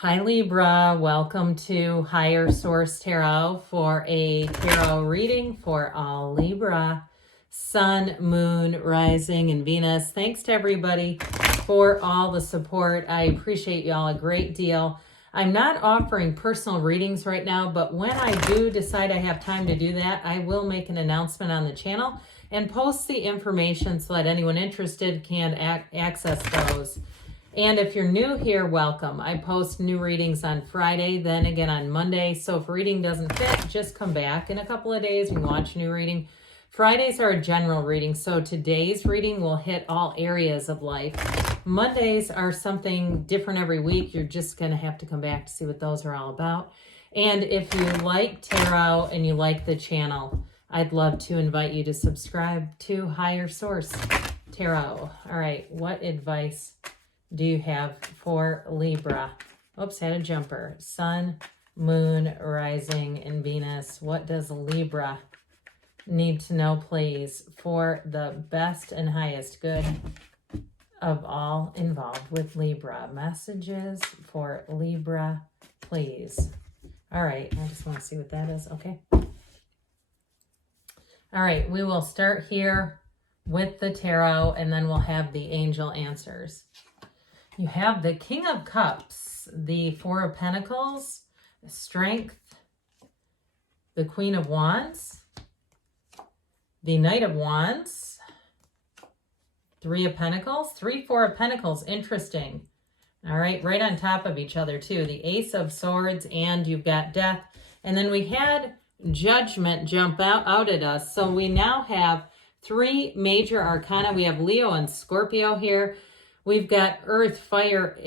Hi Libra, welcome to Higher Source Tarot for a tarot reading for all Libra, Sun, Moon, Rising, and Venus. Thanks to everybody for all the support. I appreciate y'all a great deal. I'm not offering personal readings right now, but when I do decide I have time to do that, I will make an announcement on the channel and post the information so that anyone interested can access those. And if you're new here, welcome. I post new readings on Friday, then again on Monday. So if reading doesn't fit, just come back in a couple of days. You can watch a new reading. Fridays are a general reading, so today's reading will hit all areas of life. Mondays are something different every week. You're just going to have to come back to see what those are all about. And if you like tarot and you like the channel, I'd love to invite you to subscribe to Higher Source Tarot. All right, what advice do you have for Libra? Oops, had a jumper. Sun, Moon, Rising, and Venus. What does Libra need to know, please, for the best and highest good of all involved with Libra? Messages for Libra, please. All right, I just want to see what that is. Okay. All right, we will start here with the tarot, and then we'll have the angel answers. You have the King of Cups, the Four of Pentacles, Strength, the Queen of Wands, the Knight of Wands, Three of Pentacles, Four of Pentacles, interesting. All right, right on top of each other too. The Ace of Swords, and you've got Death. And then we had Judgment jump out at us. So we now have three major arcana. We have Leo and Scorpio here. We've got earth, fire,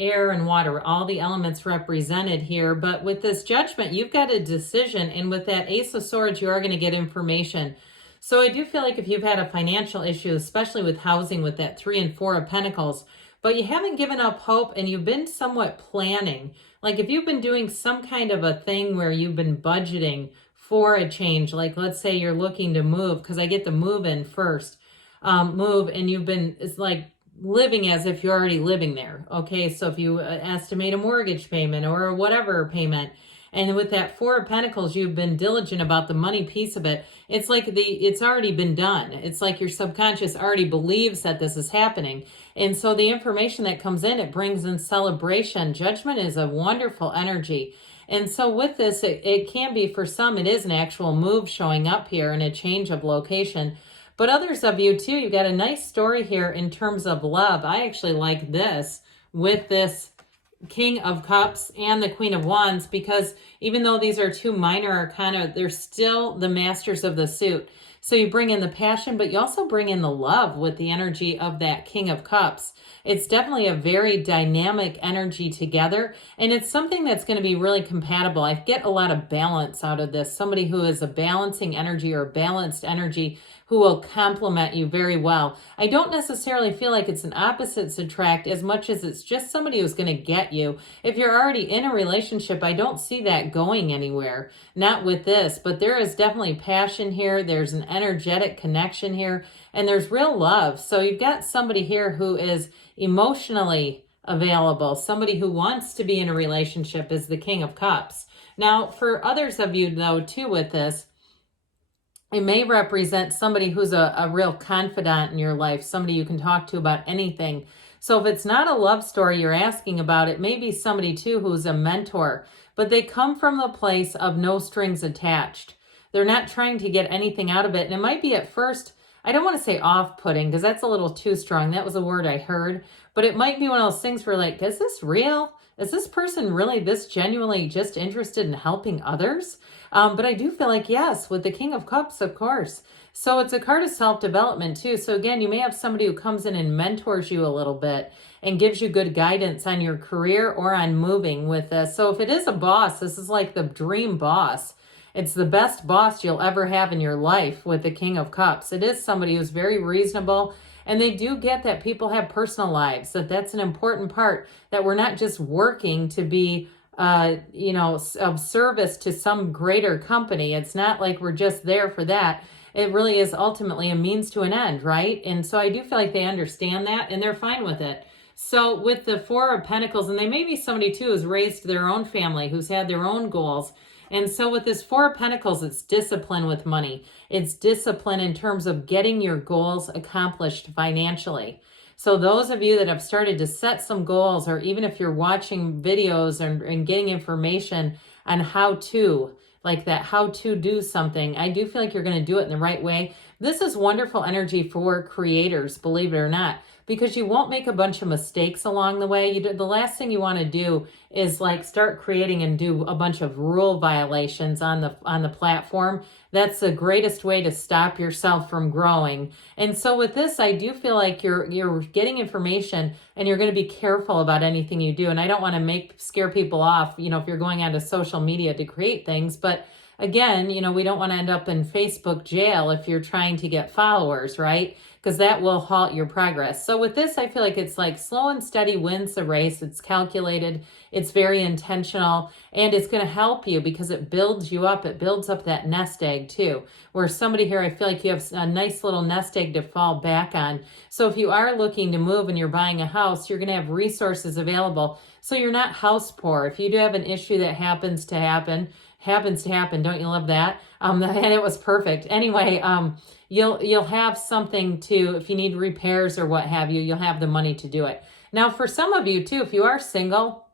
air, and water, all the elements represented here. But with this Judgment, you've got a decision. And with that Ace of Swords, you are going to get information. So I do feel like if you've had a financial issue, especially with housing with that 3 and 4 of Pentacles, but you haven't given up hope and you've been somewhat planning, like if you've been doing some kind of a thing where you've been budgeting for a change, like let's say you're looking to move, because I get the move in first. Move, and you've been, it's like living as if you're already living there. Okay, so if you estimate a mortgage payment or whatever payment, and with that Four of Pentacles, you've been diligent about the money piece of it. It's like it's already been done. It's like your subconscious already believes that this is happening. And so the information that comes in, it brings in celebration. Judgment is a wonderful energy. And so with this, it can be, for some, it is an actual move showing up here and a change of location. But others of you too, you got a nice story here in terms of love. I actually like this with this King of Cups and the Queen of Wands, because even though these are two minor arcana, they're still the masters of the suit. So you bring in the passion, but you also bring in the love with the energy of that King of Cups. It's definitely a very dynamic energy together, and it's something that's going to be really compatible. I get a lot of balance out of this. Somebody who is a balancing energy or balanced energy who will complement you very well. I don't necessarily feel like it's an opposites attract as much as it's just somebody who's going to get you. If you're already in a relationship, I don't see that going anywhere. Not with this, but there is definitely passion here. There's an energetic connection here, and there's real love. So you've got somebody here who is emotionally available. Somebody who wants to be in a relationship is the King of Cups. Now, for others of you, though, too, with this, it may represent somebody who's a real confidant in your life, somebody you can talk to about anything. So if it's not a love story you're asking about, it may be somebody too who's a mentor, but they come from the place of no strings attached. They're not trying to get anything out of it. And it might be at first, I don't want to say off-putting because that's a little too strong. That was a word I heard, but it might be one of those things where like, is this real? Is this person really this genuinely just interested in helping others? But I do feel like, yes, with the King of Cups, of course. So it's a card of self-development too. So again, you may have somebody who comes in and mentors you a little bit and gives you good guidance on your career or on moving with this. So if it is a boss, this is like the dream boss. It's the best boss you'll ever have in your life with the King of Cups. It is somebody who's very reasonable, and they do get that people have personal lives, that that's an important part, that we're not just working to be of service to some greater company. It's not like we're just there for that. It really is ultimately a means to an end, right? And so I do feel like they understand that and they're fine with it. So with the Four of Pentacles, and they may be somebody too who's raised their own family, who's had their own goals. And so with this Four of Pentacles, it's discipline with money. It's discipline in terms of getting your goals accomplished financially. So those of you that have started to set some goals, or even if you're watching videos and getting information on how to, like that, how to do something, I do feel like you're going to do it in the right way. This is wonderful energy for creators, believe it or not, because you won't make a bunch of mistakes along the way. The last thing you want to do is like start creating and do a bunch of rule violations on the platform. That's the greatest way to stop yourself from growing. And so with this, I do feel like you're getting information and you're going to be careful about anything you do. And I don't want to scare people off, if you're going onto social media to create things, but again, we don't want to end up in Facebook jail if you're trying to get followers, right? Because that will halt your progress. So with this, I feel like it's like slow and steady wins the race. It's calculated, it's very intentional, and it's going to help you because it builds you up. It builds up that nest egg too, where somebody here, I feel like you have a nice little nest egg to fall back on. So if you are looking to move and you're buying a house, you're going to have resources available. So you're not house poor. If you do have an issue that happens to happen, don't you love that? And it was perfect. Anyway, you'll have something to, if you need repairs or what have you, you'll have the money to do it. Now, for some of you too, if you are single,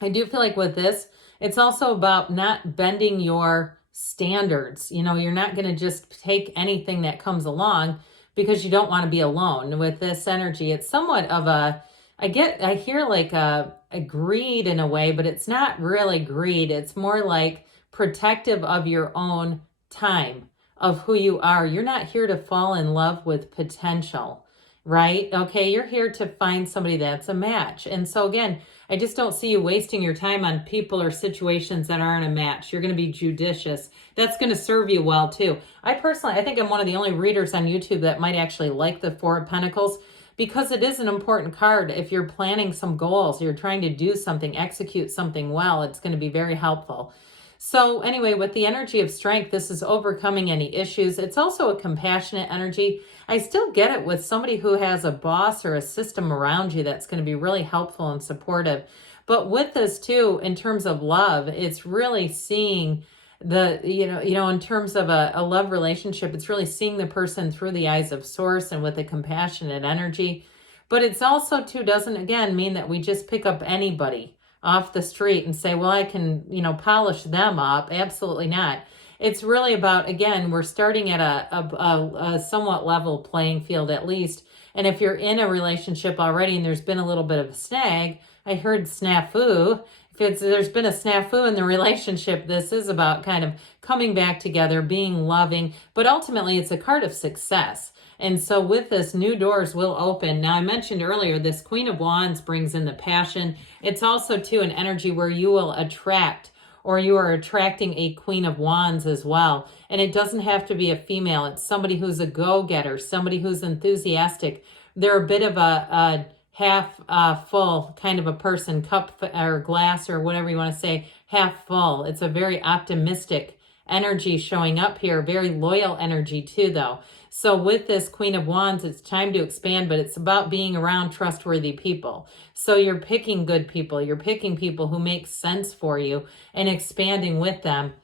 I do feel like with this, it's also about not bending your standards. You're not going to just take anything that comes along because you don't want to be alone. With this energy, it's somewhat of I hear like a greed in a way, but it's not really greed. It's more like protective of your own time, of who you are. You're not here to fall in love with potential, right? Okay, you're here to find somebody that's a match. And so again, I just don't see you wasting your time on people or situations that aren't a match. You're going to be judicious. That's going to serve you well too. I think I'm one of the only readers on YouTube that might actually like the Four of Pentacles, because it is an important card. If you're planning some goals, you're trying to do something, execute something well, it's going to be very helpful. So anyway, with the energy of strength, this is overcoming any issues. It's also a compassionate energy. I still get it with somebody who has a boss or a system around you that's going to be really helpful and supportive. But with this too, in terms of love, it's really seeing in terms of a love relationship, it's really seeing the person through the eyes of source and with a compassionate energy. But it's also too, doesn't again mean that we just pick up anybody off the street and say, well, I can, polish them up. Absolutely not. It's really about, again, we're starting at a somewhat level playing field at least. And if you're in a relationship already and there's been a little bit of a snag, I heard snafu. If there's been a snafu in the relationship, this is about kind of coming back together, being loving, but ultimately it's a card of success. And so with this, new doors will open. Now, I mentioned earlier, this Queen of Wands brings in the passion. It's also too an energy where you will attract, or you are attracting a Queen of Wands as well. And it doesn't have to be a female. It's somebody who's a go-getter, somebody who's enthusiastic. They're a bit of a half full kind of a person, cup or glass or whatever you want to say, half full. It's a very optimistic energy showing up here, very loyal energy too though. So with this Queen of Wands, it's time to expand, but it's about being around trustworthy people. So you're picking good people. You're picking people who make sense for you and expanding with them.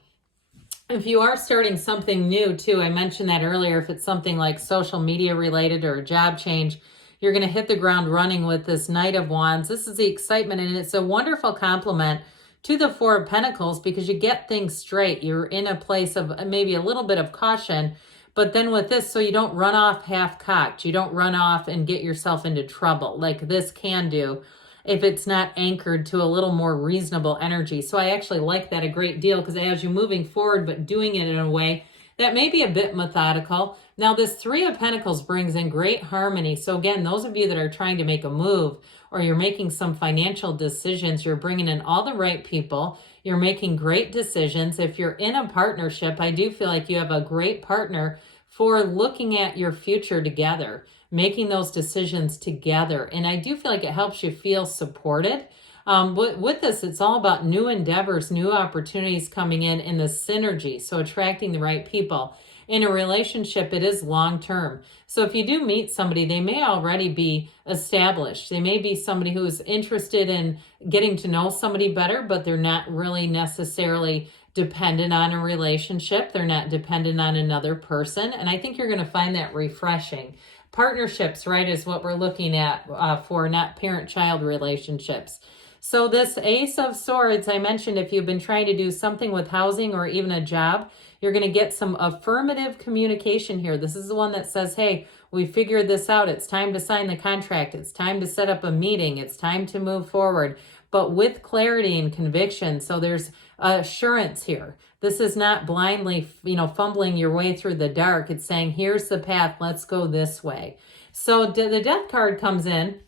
If you are starting something new too, I mentioned that earlier, if it's something like social media related or a job change, you're going to hit the ground running with this Knight of Wands. This is the excitement, and it's a wonderful complement to the Four of Pentacles because you get things straight. You're in a place of maybe a little bit of caution, but then with this, so you don't run off half-cocked. You don't run off and get yourself into trouble like this can do if it's not anchored to a little more reasonable energy. So I actually like that a great deal because as you're moving forward, but doing it in a way that may be a bit methodical. Now, this Three of Pentacles brings in great harmony. So again, those of you that are trying to make a move or you're making some financial decisions, you're bringing in all the right people. You're making great decisions. If you're in a partnership, I do feel like you have a great partner for looking at your future together, making those decisions together. And I do feel like it helps you feel supported. With this, it's all about new endeavors, new opportunities coming in the synergy. So attracting the right people. in a relationship, it is long-term. So if you do meet somebody, they may already be established. They may be somebody who is interested in getting to know somebody better, but they're not really necessarily dependent on a relationship. They're not dependent on another person. And I think you're going to find that refreshing. Partnerships, right, is what we're looking at for, not parent-child relationships. So this Ace of Swords, I mentioned, if you've been trying to do something with housing or even a job, you're going to get some affirmative communication here. This is the one that says, hey, we figured this out. It's time to sign the contract. It's time to set up a meeting. It's time to move forward, but with clarity and conviction. So there's assurance here. This is not blindly, fumbling your way through the dark. It's saying, here's the path. Let's go this way. So the Death card comes in.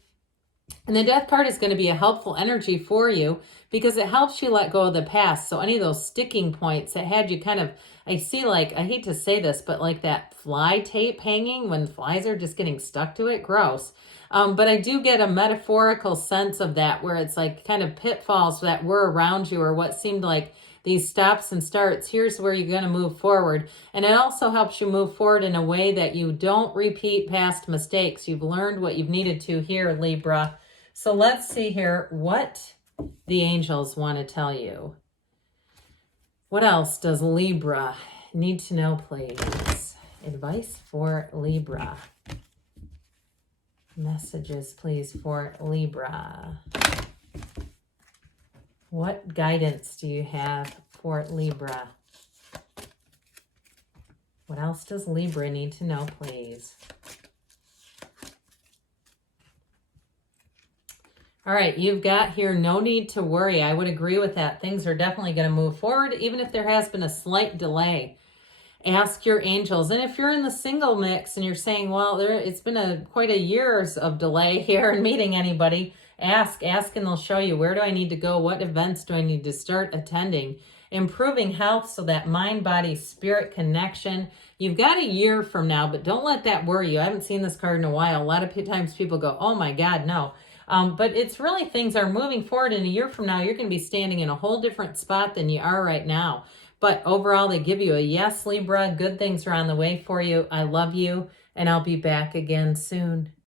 And the Death card is going to be a helpful energy for you because it helps you let go of the past. So any of those sticking points that had you kind of, I see, like, I hate to say this, but like that fly tape hanging when flies are just getting stuck to it. Gross. But I do get a metaphorical sense of that where it's like kind of pitfalls that were around you or what seemed like these stops and starts. Here's where you're going to move forward. And it also helps you move forward in a way that you don't repeat past mistakes. You've learned what you've needed to here, Libra. So let's see here what the angels want to tell you. What else does Libra need to know, please? Advice for Libra. Messages, please, for Libra. What guidance do you have for Libra? What else does Libra need to know, please? All right, you've got here, no need to worry. I would agree with that. Things are definitely going to move forward, even if there has been a slight delay. Ask your angels. And if you're in the single mix and you're saying, well, it's been quite a years of delay here in meeting anybody, ask and they'll show you, where do I need to go? What events do I need to start attending? Improving health, so that mind, body, spirit connection. You've got a year from now, but don't let that worry you. I haven't seen this card in a while. A lot of times people go, oh my God, no. But it's really, things are moving forward. In a year from now, you're going to be standing in a whole different spot than you are right now. But overall, they give you a yes, Libra. Good things are on the way for you. I love you, and I'll be back again soon.